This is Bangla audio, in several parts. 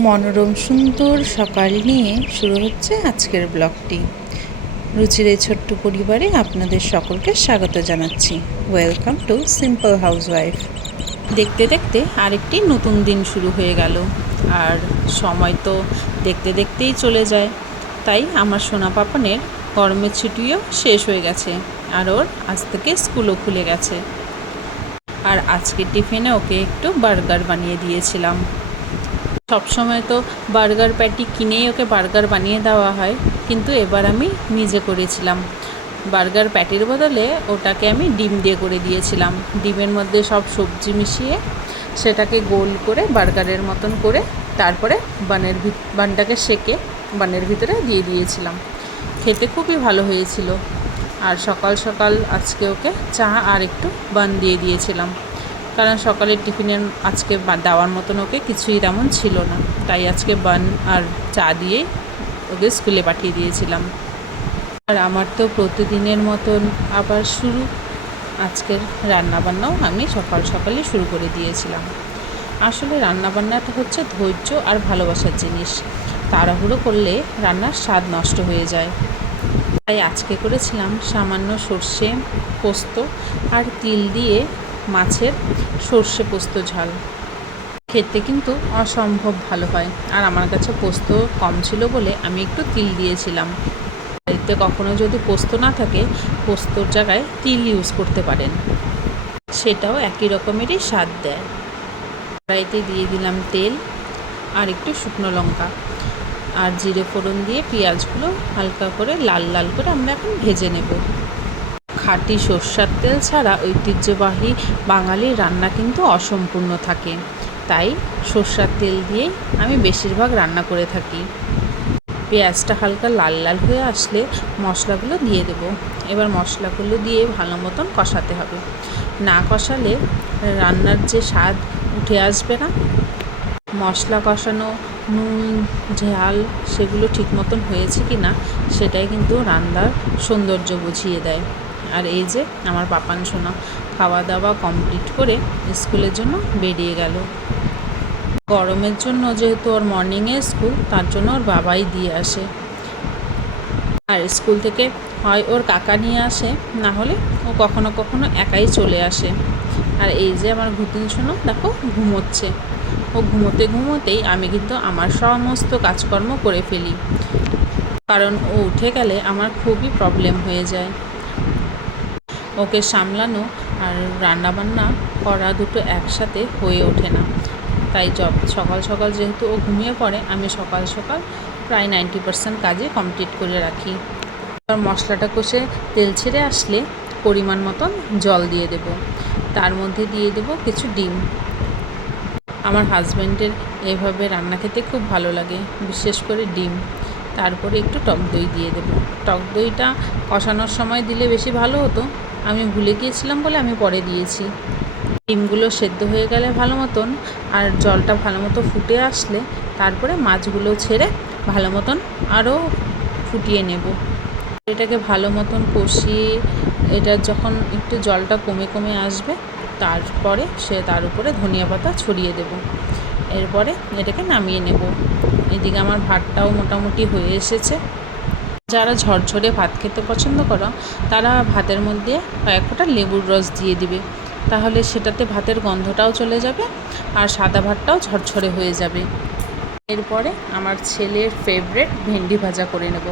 মনোরম সুন্দর সকাল নিয়ে শুরু হচ্ছে আজকের ব্লগটি। রুচির এই ছোট্ট পরিবারে আপনাদের সকলকে স্বাগত জানাচ্ছি। Welcome to simple housewife. দেখতে দেখতে আরেকটি নতুন দিন শুরু হয়ে গেল, আর সময় তো দেখতে দেখতেই চলে যায়। তাই আমার সোনা পাপনের গরমের ছুটিও শেষ হয়ে গেছে, আর ওর আজ থেকে স্কুলও খুলে গেছে। আর আজকের টিফিনে ওকে একটু বার্গার বানিয়ে দিয়েছিলাম। সবসময় তো বার্গার প্যাটি কিনেই ওকে বার্গার বানিয়ে দেওয়া হয়, কিন্তু এবার আমি নিজে করেছিলাম। বার্গার প্যাটির বদলে ওটাকে আমি ডিম দিয়ে করে দিয়েছিলাম। ডিমের মধ্যে সব সবজি মিশিয়ে সেটাকে গোল করে বার্গারের মতন করে তারপরে বানটাকে সেকে বানের ভিতরে দিয়ে দিয়েছিলাম। খেতে খুবই ভালো হয়েছিল। আর সকাল সকাল আজকে ওকে চা আর একটু বান দিয়ে দিয়েছিলাম, কারণ সকালের টিফিনে আজকে দেওয়ার মতন ওকে কিছুই তেমন ছিল না। তাই আজকে বান আর চা দিয়ে ওকে স্কুলে পাঠিয়ে দিয়েছিলাম। আর আমার তো প্রতিদিনের মতন আবার শুরু। আজকের রান্নাবান্নাও আমি সকাল সকালে শুরু করে দিয়েছিলাম। আসলে রান্নাবান্নাটা হচ্ছে ধৈর্য আর ভালোবাসার জিনিস। তাড়াহুড়ো করলে রান্নার স্বাদ নষ্ট হয়ে যায়। তাই আজকে করেছিলাম সামান্য সর্ষে পোস্ত আর তিল দিয়ে মাছের সর্ষে পোস্ত ঝাল। খেতে কিন্তু অসম্ভব ভালো হয়। আর আমার কাছে পোস্ত কম ছিল বলে আমি একটু তিল দিয়েছিলাম। বাড়িতে কখনো যদি পোস্ত না থাকে, পোস্তর জায়গায় তিল ইউজ করতে পারেন, সেটাও একই রকমেরই স্বাদ দেয়। কড়াইতে দিয়ে দিলাম তেল আর একটু শুকনো লঙ্কা আর জিরে ফোড়ন দিয়ে পেঁয়াজগুলো হালকা করে লাল লাল করে আমরা এখন ভেজে নেব। খাঁটি সর্ষের তেল ছাড়া ঐতিহ্যবাহী বাঙালির রান্না কিন্তু অসম্পূর্ণ থাকে। তাই সর্ষের তেল দিয়েই আমি বেশিরভাগ রান্না করে থাকি। পেঁয়াজটা হালকা লাল লাল হয়ে আসলে মশলাগুলো দিয়ে দেব। এবার মশলাগুলো দিয়ে ভালো মতন কষাতে হবে। না কষালে রান্নার যে স্বাদ উঠে আসবে না। মশলা কষানো, নুন ঝাল সেগুলো ঠিক মতন হয়েছে কি না সেটাই কিন্তু রান্নার সৌন্দর্য বুঝিয়ে দেয়। আর এই যে আমার পাপান সোনা খাওয়া দাওয়া কমপ্লিট করে স্কুলের জন্য বেরিয়ে গেল। গরমের জন্য যেহেতু ওর মর্নিংয়ে স্কুল, তার জন্য ওর বাবাই দিয়ে আসে। আর স্কুল থেকে হয় ওর কাকা নিয়ে আসে, না হলে ও কখনো কখনো একাই চলে আসে। আর এই যে আমার ঘুতিন সোনা দেখো ঘুমোচ্ছে। ও ঘুমোতে ঘুমোতেই আমি কিন্তু আমার সমস্ত কাজকর্ম করে ফেলি, কারণ ও উঠে গেলে আমার খুবই প্রবলেম হয়ে যায়। ওকে সামলানো আর রান্নাবান্না করা দুটো একসাথে হয়ে ওঠে না। তাই সকাল সকাল যেহেতু ও ঘুমিয়ে পড়ে, আমি সকাল সকাল প্রায় 90% কাজে কমপ্লিট করে রাখি। আর মশলাটা কষে তেল ছেড়ে আসলে পরিমাণ মতন জল দিয়ে দেব। তার মধ্যে দিয়ে দেব কিছু ডিম। আমার হাজব্যান্ডের এভাবে রান্না খেতে খুব ভালো লাগে, বিশেষ করে ডিম। তারপরে একটু টক দই দিয়ে দেবো। টক দইটা কষানোর সময় দিলে বেশি ভালো হতো, আমি ভুলে গিয়েছিলাম বলে আমি পরে দিয়েছি। ডিমগুলো সেদ্ধ হয়ে গেলে ভালো মতন আর জলটা ভালো মতো ফুটে আসলে তারপরে মাছগুলো ছেড়ে ভালো মতন আরও ফুটিয়ে নেব। এটাকে ভালো মতন কষিয়ে এটা যখন একটু জলটা কমে কমে আসবে, তারপরে তার উপরে ধনিয়া পাতা ছড়িয়ে দেব। এরপরে এটাকে নামিয়ে নেব। এদিকে আমার ভাতটাও মোটামুটি হয়ে এসেছে। যারা ঝরঝরে ভাত খেতে পছন্দ করো, তারা ভাতের মধ্যে কয়েক ফোঁটা লেবুর রস দিয়ে দিবে, তাহলে সেটাতে ভাতের গন্ধটাও চলে যাবে আর সাদা ভাতটাও ঝরঝরে হয়ে যাবে। এরপরে আমার ছেলের ফেভারেট ভেন্ডি ভাজা করে নেব।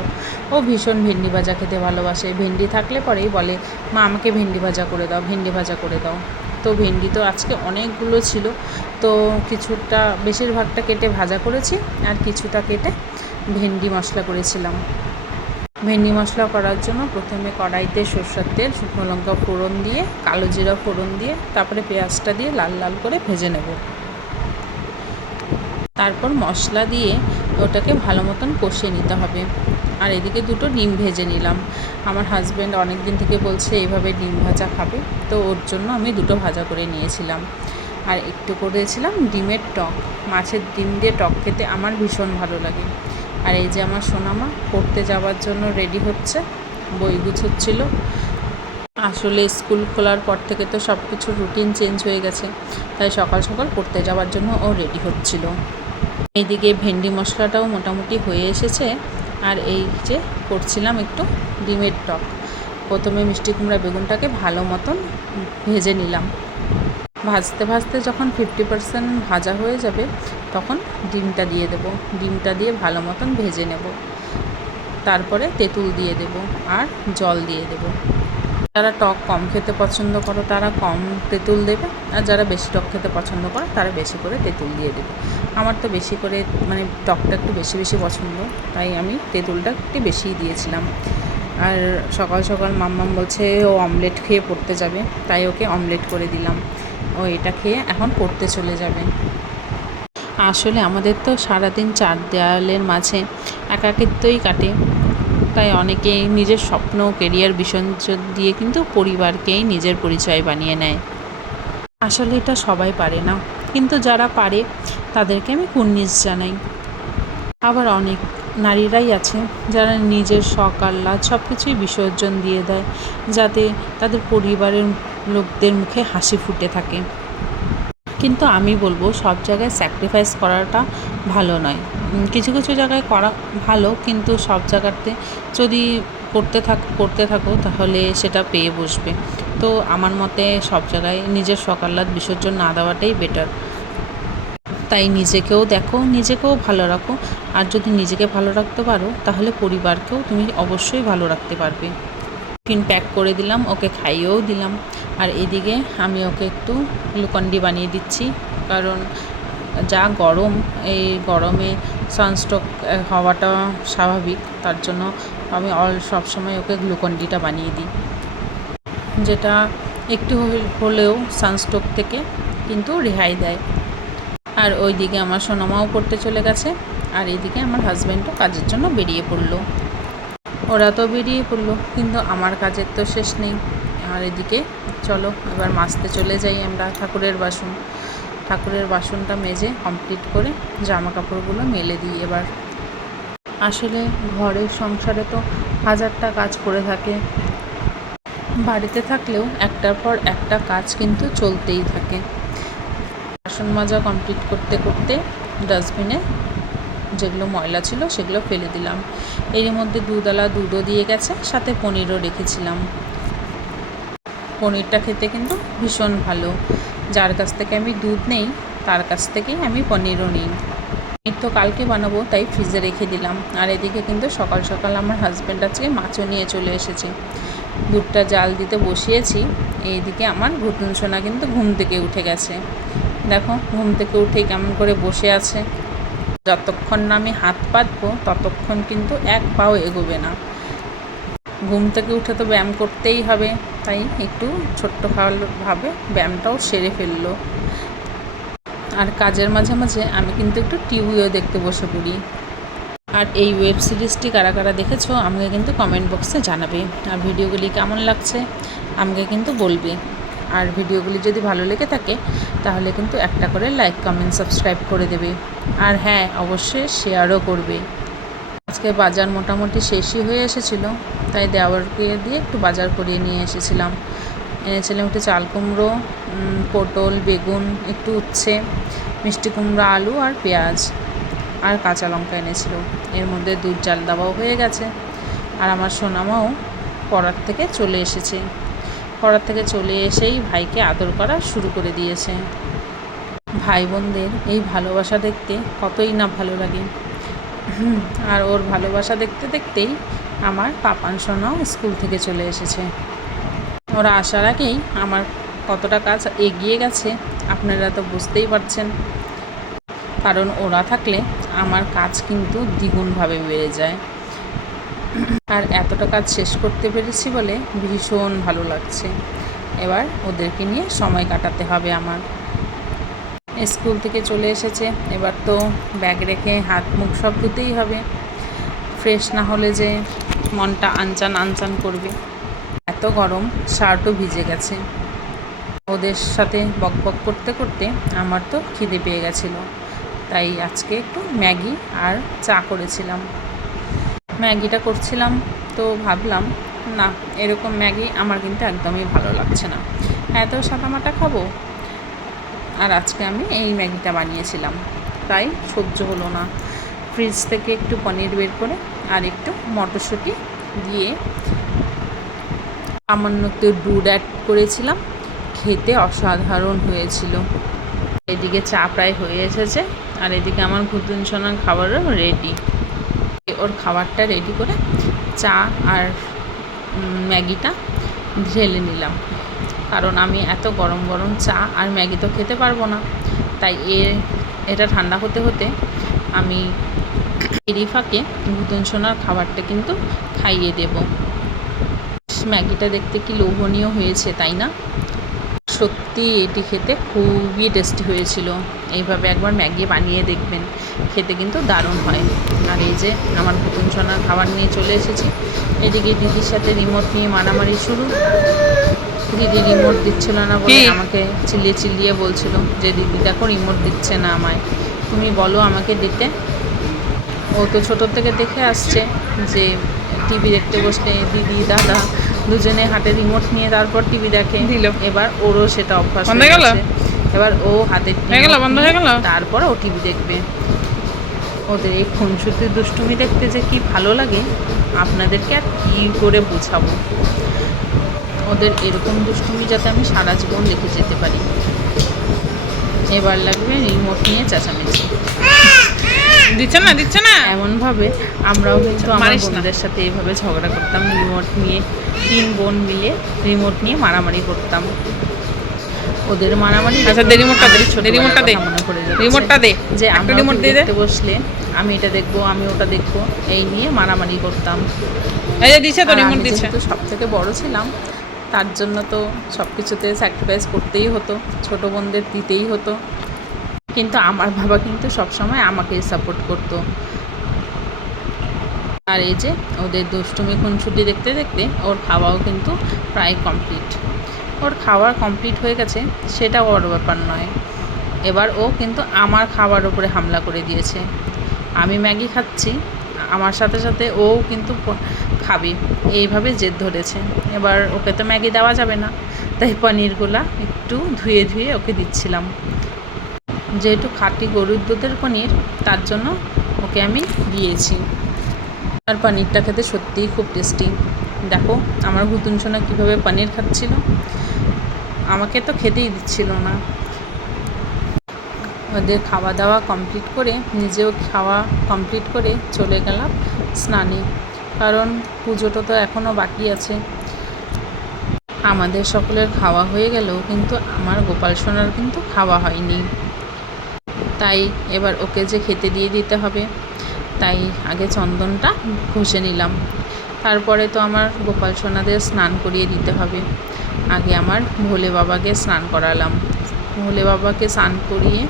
ও ভীষণ ভেন্ডি ভাজা খেতে ভালোবাসে। ভেন্ডি থাকলে পরেই বলে, মা আমাকে ভেন্ডি ভাজা করে দাও, ভেন্ডি ভাজা করে দাও। তো ভেন্ডি তো আজকে অনেকগুলো ছিল, তো কিছুটা বেশিরভাগটা কেটে ভাজা করেছি আর কিছুটা কেটে ভেন্ডি মশলা করেছিলাম। ভেন্ডি মশলা করার জন্য প্রথমে কড়াইতে সরষের তেল, শুকনো লঙ্কা ফোড়ন দিয়ে, কালো জিরা ফোড়ন দিয়ে, তারপরে পেঁয়াজটা দিয়ে লাল লাল করে ভেজে নেব। তারপর মশলা দিয়ে ওটাকে ভালো মতন কষিয়ে নিতে হবে। আর এদিকে দুটো ডিম ভেজে নিলাম। আমার হাজব্যান্ড অনেক দিন থেকে বলছে এইভাবে ডিম ভাজা খাবে, তো ওর জন্য আমি দুটো ভাজা করে নিয়েছিলাম। আর একটু করেছিলাম ডিমের টক। মাছের ডিম দিয়ে টক খেতে আমার ভীষণ ভালো লাগে। আর এই যে আমার সোনামা পড়তে যাওয়ার জন্য রেডি হচ্ছে, বই গুছোচ্ছিল। আসলে স্কুল খোলার পর থেকে তো সব কিছুর রুটিন চেঞ্জ হয়ে গেছে, তাই সকাল সকাল পড়তে যাওয়ার জন্য ও রেডি হচ্ছিল। এইদিকে ভেন্ডি মশলাটাও মোটামুটি হয়ে এসেছে। আর এই যে করছিলাম একটু ডিমের টক। প্রথমে মিষ্টি কুমড়া বেগুনটাকে ভালো মতন ভেজে নিলাম। ভাজতে ভাজতে যখন 50% ভাজা হয়ে যাবে তখন ডিমটা দিয়ে দেব। ডিমটা দিয়ে ভালো মতন ভেজে নেব। তারপরে তেঁতুল দিয়ে দেব আর জল দিয়ে দেব। যারা টক কম খেতে পছন্দ করো তারা কম তেঁতুল দেবে, আর যারা বেশি টক খেতে পছন্দ করে তারা বেশি করে তেঁতুল দিয়ে দেবে। আমার তো বেশি করে মানে টকটা একটু বেশি বেশি পছন্দ, তাই আমি তেঁতুলটা একটু বেশিই দিয়েছিলাম। আর সকাল সকাল মাম্মাম বলছে ও অমলেট খেয়ে পড়তে যাবে, তাই ওকে অমলেট করে দিলাম। ও এটা খেয়ে এখন পড়তে চলে যাবে। আসলে আমাদের তো সারাদিন চার দেয়ালের মাঝে একাকিত্বই কাটে, তাই অনেকেই নিজের স্বপ্ন কেরিয়ার বিসর্জন দিয়ে কিন্তু পরিবারকেই নিজের পরিচয় বানিয়ে নেয়। আসলে এটা সবাই পারে না, কিন্তু যারা পারে তাদেরকে আমি কুর্নিশ জানাই। আবার অনেক নারীরাই আছে যারা নিজের শখ আহ্লাদ সব কিছুই বিসর্জন দিয়ে দেয়, যাতে তাদের পরিবারের লোকদের মুখে হাসি ফুটে থাকে। কিন্তু আমি বলবো সব জায়গায় স্যাক্রিফাইস করাটা ভালো নয়। কিছু কিছু জায়গায় করা ভালো, কিন্তু সব জায়গাতে যদি করতে থাকো তাহলে সেটা পেয়ে বসবে। তো আমার মতে সব জায়গায় নিজের শখ আহ্লাদ বিসর্জন না দেওয়াটাই বেটার। তাই নিজেকেও দেখো, নিজেকেও ভালো রাখো। আর যদি নিজেকে ভালো রাখতে পারো তাহলে পরিবারকেও তুমি অবশ্যই ভালো রাখতে পারবে। টিফিন প্যাক করে দিলাম, ওকে খাইয়েও দিলাম। আর এদিকে আমি ওকে একটু গ্লুকন-ডি বানিয়ে দিচ্ছি, কারণ যা গরম, এই গরমে সানস্ট্রোক হওয়াটা স্বাভাবিক। তার জন্য আমি সবসময় ওকে গ্লুকন-ডিটা বানিয়ে দিই, যেটা একটু হলেও সানস্ট্রোক থেকে কিন্তু রেহাই দেয়। আর ওই দিকে আমার সোনামাও পড়তে চলে গেছে, আর এইদিকে আমার হাজব্যান্ডও কাজের জন্য বেরিয়ে পড়লো। ওরা তো বেরিয়ে পড়লো, কিন্তু আমার কাজের তো শেষ নেই। আর এদিকে চলো এবার মাজতে চলে যাই আমরা ঠাকুরের বাসনটা মেজে কমপ্লিট করে জামা কাপড়গুলো মেলে দিই এবার। আসলে ঘরের সংসারে তো হাজারটা কাজ পড়ে থাকে, বাড়িতে থাকলেও একটার পর একটা কাজ কিন্তু চলতেই থাকে। বাসন মাজা কমপ্লিট করতে করতে ডাস্টবিনে যেগুলো ময়লা ছিল সেগুলো ফেলে দিলাম। এর মধ্যে দুধওয়ালা দুধও দিয়ে গেছে, সাথে পনিরও রেখেছিলাম। পনিরটা খেতে কিন্তু ভীষণ ভালো। যার কাছ থেকে আমি দুধ নেই তার কাছ থেকেই আমি পনিরও নিই। পনির তো কালকে বানাবো, তাই ফ্রিজে রেখে দিলাম। আর এদিকে কিন্তু সকাল সকাল আমার হাজব্যান্ড আজকে মাছও নিয়ে চলে এসেছে। দুধটা জাল দিতে বসিয়েছি। এইদিকে আমার ঘুটুন সোনা কিন্তু ঘুম থেকে উঠে গেছে। দেখো ঘুম থেকে উঠেই কেমন করে বসে আছে। যতক্ষণ না আমি হাত পাতবো ততক্ষণ কিন্তু এক পাও এগোবে না। ঘুম থেকে উঠে তো ব্যায়াম করতেই হবে, তাই একটু ছোট্ট ভাবে ব্যায়ামটাও সেরে ফেললো। আর কাজের মাঝে মাঝে আমি কিন্তু একটু টিভিও দেখতে বসে পড়ি। আর এই ওয়েব সিরিজটি কারা কারা দেখেছো আমাকে কিন্তু কমেন্ট বক্সে জানাবে। আর ভিডিওগুলি কেমন লাগছে আমাকে কিন্তু বলবে। আর ভিডিওগুলি যদি ভালো লেগে থাকে তাহলে কিন্তু একটা করে লাইক কমেন্ট সাবস্ক্রাইব করে দেবে। আর হ্যাঁ, অবশ্যই শেয়ারও করবে। আজকে বাজার মোটামুটি শেষই হয়ে এসেছিলো, তাই দেওয়ারকে দিয়ে একটু বাজার করিয়ে নিয়ে এসেছিলাম। এনেছিলাম একটু চাল কুমড়ো, পটল, বেগুন, একটু উচ্ছে, মিষ্টি কুমড়ো, আলু আর পেঁয়াজ আর কাঁচা লঙ্কা এনেছিল। এর মধ্যে দুধ জাল দেওয়াও হয়ে গেছে। আর আমার সোনামাও পড়ার থেকে চলে এসেছে। পড়ার থেকে চলে এসেই ভাইকে আদর করা শুরু করে দিয়েছে। ভাই বোনদের এই ভালোবাসা দেখতে কতই না ভালো লাগে। আর ওর ভালোবাসা দেখতে দেখতেই আমার পাপান সোনাও স্কুল থেকে চলে এসেছে। ওরা আসার আগেই আমার কতটা কাজ এগিয়ে গেছে আপনারা তো বুঝতেই পারছেন, কারণ ওরা থাকলে আমার কাজ কিন্তু দ্বিগুণভাবে বেড়ে যায়। আর এতটা কাজ শেষ করতে পেরেছি বলে ভীষণ ভালো লাগছে। এবার ওদেরকে নিয়ে সময় কাটাতে হবে আমার। স্কুল থেকে চলে এসেছে, এবার তো ব্যাগ রেখে হাত মুখ সব ধুতেই হবে। ফ্রেশ না হলে যে মনটা আনচান আনচান করবে। এত গরম, শার্টও ভিজে গেছে। ওদের সাথে বকবক করতে করতে আমার তো খিদে পেয়ে গেছিলো, তাই আজকে একটু ম্যাগি আর চা করেছিলাম। ম্যাগিটা করছিলাম তো ভাবলাম না, এরকম ম্যাগি আমার কিন্তু একদমই ভালো লাগছে না, এত সাদামাটা খাবো। আর আজকে আমি এই ম্যাগিটা বানিয়েছিলাম। তাই সহ্য হলো না। ফ্রিজ থেকে একটু পনির বের করে আর একটু মটরশুঁটি দিয়ে সামান্য একটু দুধ অ্যাড করেছিলাম, খেতে অসাধারণ হয়েছিল। এদিকে চা প্রায় হয়ে এসেছে আর এদিকে আমার ভুতুন সোনার খাবারও রেডি। ওর খাবারটা রেডি করে চা আর ম্যাগিটা ঢেলে নিলাম, কারণ আমি এত গরম গরম চা আর ম্যাগি তো খেতে পারবো না। তাই এটা ঠান্ডা হতে হতে আমি এরই ফাঁকে ভুতুন সোনার খাবারটা কিন্তু খাইয়ে দেব। ম্যাগিটা দেখতে কি লোভনীয় হয়েছে, তাই না? সত্যি এটি খেতে খুবই টেস্টি হয়েছিল। এইভাবে একবার ম্যাগি বানিয়ে দেখবেন, খেতে কিন্তু দারুণ হয়। আর এই যে আমার ভুতুন সোনার খাবার নিয়ে চলে এসেছি। এদিকে দিদির সাথে রিমোট নিয়ে মারামারি শুরু। দিদি রিমোট দিচ্ছিল না বলে আমাকে চিল্লিয়ে চিল্লিয়ে বলছিল যে দিদি দেখো রিমোট দিচ্ছে না আমায়, তুমি বলো আমাকে দিতে। ও তো ছোটোর থেকে দেখে আসছে যে টিভি দেখতে বসলে দিদি দাদা দুজনে হাতে রিমোট নিয়ে তারপর টিভি দেখে। এবার ওরও সেটা অভ্যাস হয়ে গেছে। এবার ও হাতে তারপর ও টিভি দেখবে। ওদের এই খুনসুটির দুষ্টুমি দেখতে যে কি ভালো লাগে আপনাদেরকে আর কী করে বোঝাবো। ওদের এরকম দুষ্টুমি যাতে আমি সারা জীবন দেখে যেতে পারি। এবার লাগবে রিমোট নিয়ে চেঁচামেচি। দিচ্ছে না এমনভাবে আমরাও কিন্তু আমার বোনদের সাথে এইভাবে ঝগড়া করতাম। রিমোট নিয়ে 3 বোন মিলে রিমোট নিয়ে মারামারি করতাম। ওদের মারামারি মনে পড়ে যাচ্ছে যে আমরা দেখতে বসলে আমি এটা দেখবো আমি ওটা দেখবো, এই নিয়ে মারামারি করতাম। সব থেকে বড় ছিলাম, তার জন্য তো সব কিছুতে স্যাক্রিফাইস করতেই হতো, ছোটো বোনদের দিতেই হতো। কিন্তু আমার বাবা কিন্তু সবসময় আমাকেই সাপোর্ট করতো। আর এই যে ওদের দুষ্টুমি খুনসুটি দেখতে দেখতে ওর খাওয়াও কিন্তু প্রায় কমপ্লিট। ওর খাওয়ার কমপ্লিট হয়ে গেছে সেটা বড় ব্যাপার নয়। এবার ও কিন্তু আমার খাবার উপরে হামলা করে দিয়েছে। আমি ম্যাগি খাচ্ছি, আমার সাথে সাথে ও কিন্তু খাবে, এইভাবে জেদ ধরেছে। এবার ওকে তো ম্যাগি দেওয়া যাবে না, তাই পনিরগুলা একটু ধুয়ে ধুয়ে ওকে দিচ্ছিলাম। যেহেতু খাঁটি গরুর দুধের পনির, তার জন্য ওকে আমি দিয়েছি। আর পনিরটা খেতে সত্যিই খুব টেস্টি। দেখো আমার ভুতুন সোনা কীভাবে পনির খাচ্ছিল, আমাকে তো খেতেই দিচ্ছিল না। ওদের খাওয়া দাওয়া কমপ্লিট করে নিজেও খাওয়া কমপ্লিট করে চলে গেলাম স্নানে, কারণ পুজোটা তো এখনও বাকি আছে। আমাদের সকলের খাওয়া হয়ে গেলেও কিন্তু আমার গোপাল সোনার কিন্তু খাওয়া হয়নি। তাই এবার ওকে যে খেতে দিয়ে দিতে হবে, তাই আগে চন্দনটা ঘষে নিলাম। তারপরে তো আমার গোপাল সোনাদের স্নান করিয়ে দিতে হবে। আগে আমার ভোলে বাবাকে স্নান করালাম। ভোলে বাবাকে স্নান করিয়ে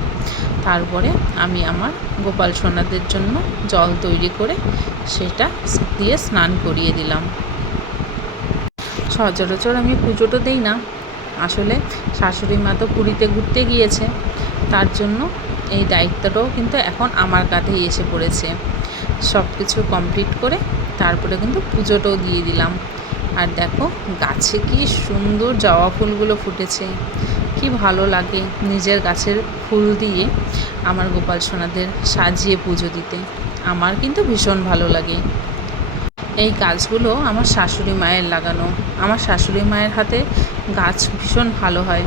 তারপরে আমি আমার গোপাল সোনাদের জন্য জল তৈরি করে সেটা দিয়ে স্নান করিয়ে দিলাম। সচরাচর আমি পুজোটা দিই না, আসলে শাশুড়ি মা তো পুরীতে ঘুরতে গিয়েছে, তার জন্য এই দায়িত্বটাও কিন্তু এখন আমার কাঁধেই এসে পড়েছে। সব কিছু কমপ্লিট করে তারপরে কিন্তু পুজোটাও দিয়ে দিলাম। আর দেখো গাছে কি সুন্দর জবা ফুলগুলো ফুটেছে, কি ভালো লাগে নিজের গাছের ফুল দিয়ে আমার গোপাল সোনাদের সাজিয়ে পুজো দিতে। আমার কিন্তু ভীষণ ভালো লাগে। এই গাছগুলো আমার শাশুড়ি মায়ের লাগানো। আমার শাশুড়ি মায়ের হাতে গাছ ভীষণ ভালো হয়।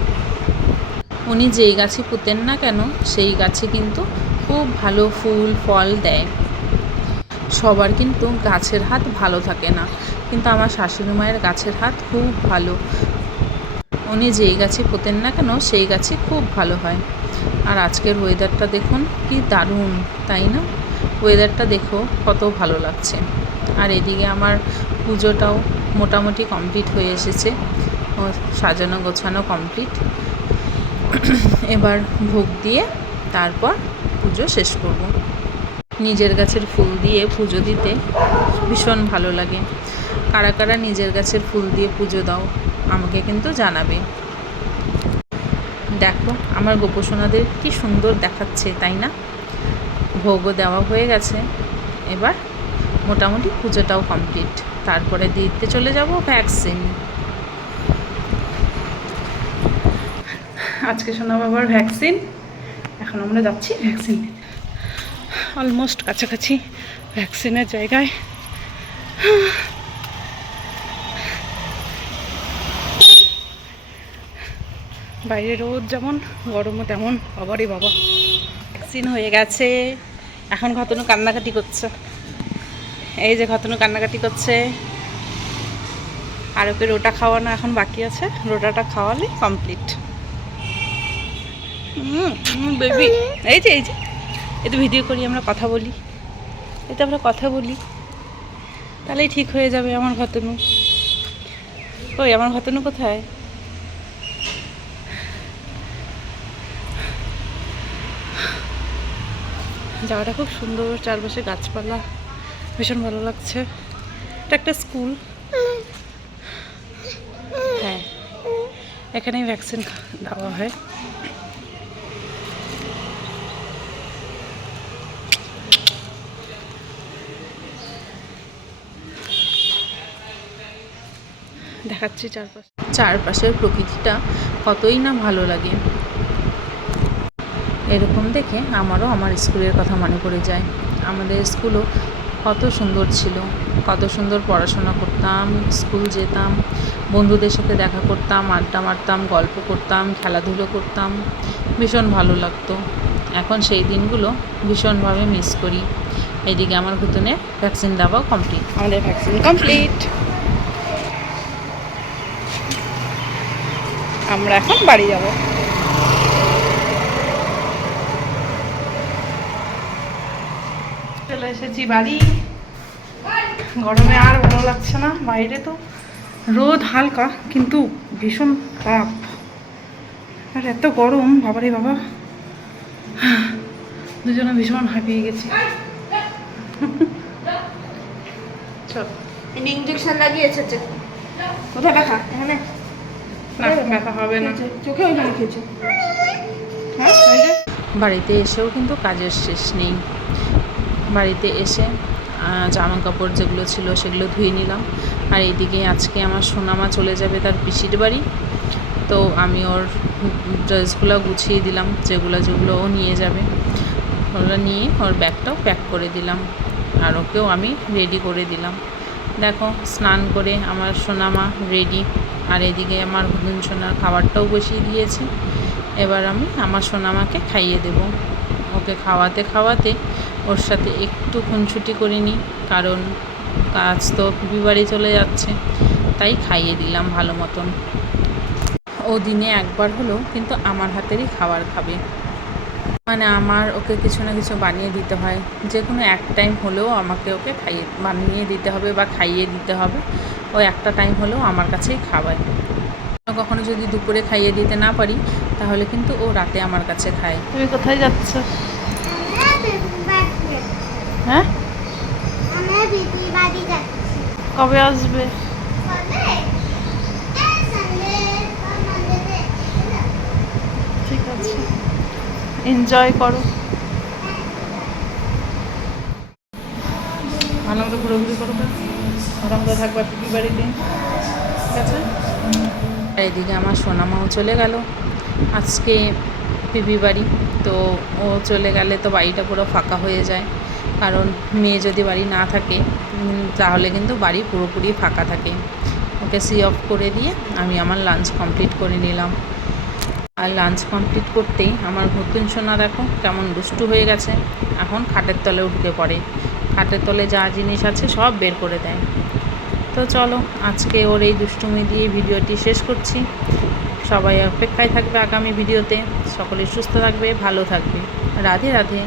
উনি যেই গাছই পুঁতেন না কেন সেই গাছে কিন্তু খুব ভালো ফুল ফল দেয়। সবার কিন্তু গাছের হাত ভালো থাকে না, কিন্তু আমার শাশুড়ি মায়ের গাছের হাত খুব ভালো। উনি যেই গাছে পোতেন না কেন সেই গাছে খুব ভালো হয়। আর আজকের ওয়েদারটা দেখুন কি দারুণ, তাই না? ওয়েদারটা দেখো কত ভালো লাগছে। আর এদিকে আমার পুজোটাও মোটামুটি কমপ্লিট হয়ে এসেছে, সাজানো গোছানো কমপ্লিট। এবার ভোগ দিয়ে তারপর পুজো শেষ করব। নিজের গাছের ফুল দিয়ে পুজো দিতে ভীষণ ভালো লাগে। কারা কারা নিজের গাছের ফুল দিয়ে পুজো দাও আমাকে কিন্তু জানাবে। দেখো আমার গোপসোনাদের কি সুন্দর দেখাচ্ছে, তাই না? ভোগও দেওয়া হয়ে গেছে, এবার মোটামুটি পুজোটাও কমপ্লিট। তারপরে দিতে চলে যাব ভ্যাকসিন। আজকে সোনা বাবার ভ্যাকসিন, এখন আমরা যাচ্ছি ভ্যাকসিন নিতে। অলমোস্ট কাছাকাছি ভ্যাকসিনের জায়গায়। বাইরে রোদ যেমন, গরমও তেমন। বাবারে বাবা, ভ্যাকসিন হয়ে গেছে। এখন ঘতনু কান্নাকাটি করছে। এই যে ঘতনু কান্নাকাটি করছে। আর ওকে রোটা খাওয়ানো এখন বাকি আছে, রোটাটা খাওয়ালে কমপ্লিট। বেবি, এই যে এই তো ভিডিও করি, আমরা কথা বলি, এই তো আমরা কথা বলি, তাহলেই ঠিক হয়ে যাবে আমার ঘতনু। ওই আমার ঘতনু কোথায়? জায়গাটা খুব সুন্দর, চারপাশে গাছপালা, ভীষণ ভালো লাগছে। এটা একটা স্কুল। হ্যাঁ, এখানেই ভ্যাকসিন দেওয়া হয়। দেখাচ্ছি চারপাশের প্রকৃতিটা কতই না ভালো লাগে। এরকম দেখে আমারও আমার স্কুলের কথা মনে পড়ে যায়। আমাদের স্কুলও কত সুন্দর ছিল, কত সুন্দর পড়াশোনা করতাম, স্কুল যেতাম, বন্ধুদের সাথে দেখা করতাম, আড্ডা মারতাম, গল্প করতাম, খেলাধুলো করতাম, ভীষণ ভালো লাগতো। এখন সেই দিনগুলো ভীষণভাবে মিস করি। এইদিকে আমার ঘুতনের ভ্যাকসিন দেওয়া কমপ্লিট। আমাদের ভ্যাকসিন কমপ্লিট। আমরা এখন বাড়ি যাব। চলে এসেছি বাড়ি। গরমে আর ভালো লাগছে না। বাইরে তো রোদ হালকা, কিন্তু ভীষণ তাপ, আর এত গরম, বাবারে বাবা, দুজনে ভীষণ হাঁপিয়ে গেছি। চল, ইঞ্জেকশন লাগিয়েছে। কোথায় ব্যথা? এখানে না, ব্যথা হবে না, চোখে ওইখানে খেয়েছে। বাড়িতে এসেও কিন্তু কাজের শেষ নেই। বাড়িতে এসে জামা কাপড় যেগুলো ছিল সেগুলো ধুয়ে নিলাম। আর এইদিকে আজকে আমার সোনামা চলে যাবে তার পিসির বাড়ি, তো আমি ওর ড্রেসগুলো গুছিয়ে দিলাম, যেগুলো ও নিয়ে যাবে। ওরা নিয়ে ওর ব্যাগটাও প্যাক করে দিলাম, আর ওকেও আমি রেডি করে দিলাম। দেখো, স্নান করে আমার সোনামা রেডি। আর এদিকে আমার ঘুদুন সোনার খাবারটাও বসিয়ে দিয়েছি। এবার আমি আমার সোনামাকে খাইয়ে দেব। ওকে খাওয়াতে খাওয়াতে ওর সাথে একটু খুনছুটি করে নিই, কারণ কাজ তো পিপি বাড়ি চলে যাচ্ছে, তাই খাইয়ে দিলাম ভালো মতন। ও দিনে একবার হলেও কিন্তু আমার হাতেরই খাবার খাবে, মানে আমার ওকে কিছু না কিছু বানিয়ে দিতে হয়। যে কোনো এক টাইম হলেও আমাকে ওকে বানিয়ে দিতে হবে বা খাইয়ে দিতে হবে। ও একটা টাইম হলেও আমার কাছেই খাওয়ায়। কখনো যদি দুপুরে খাইয়ে দিতে না পারি, তাহলে কিন্তু ও রাতে আমার কাছে খায়। তুমি কোথায় যাচ্ছ? হ্যাঁ, কবে আসবে? ঠিক আছে, এনজয় করো, ভালো মতো ঘুরোঘুরি করো, ভালো মতো থাকবা পিপি বাড়িতে, ঠিক আছে? আর এদিকে আমার সোনামাও চলে গেল আজকে পিপি বাড়ি। তো ও চলে গেলে তো বাড়িটা পুরো ফাঁকা হয়ে যায়, কারণ মেয়ে যদি বাড়ি না থাকে তাহলে কিন্তু বাড়ি পুরোপুরি ফাঁকা থাকে। ওকে সি অফ করে দিয়ে আমি আমার লাঞ্চ কমপ্লিট করে নিলাম। আর লাঞ্চ কমপ্লিট করতেই আমার ঘুতুন সোনা দেখো কেমন দুষ্টু হয়ে গেছে। এখন খাটের তলে উঠতে পড়ে, খাটের তলে যা জিনিস আছে সব বের করে দেয়। তো চলো, আজকে ওর এই দুষ্টুমি দিয়ে ভিডিওটি শেষ করছি। সবাই অপেক্ষায় থাকবে আগামী ভিডিওতে। সকলে সুস্থ থাকবে, ভালো থাকবে। রাধে রাধে।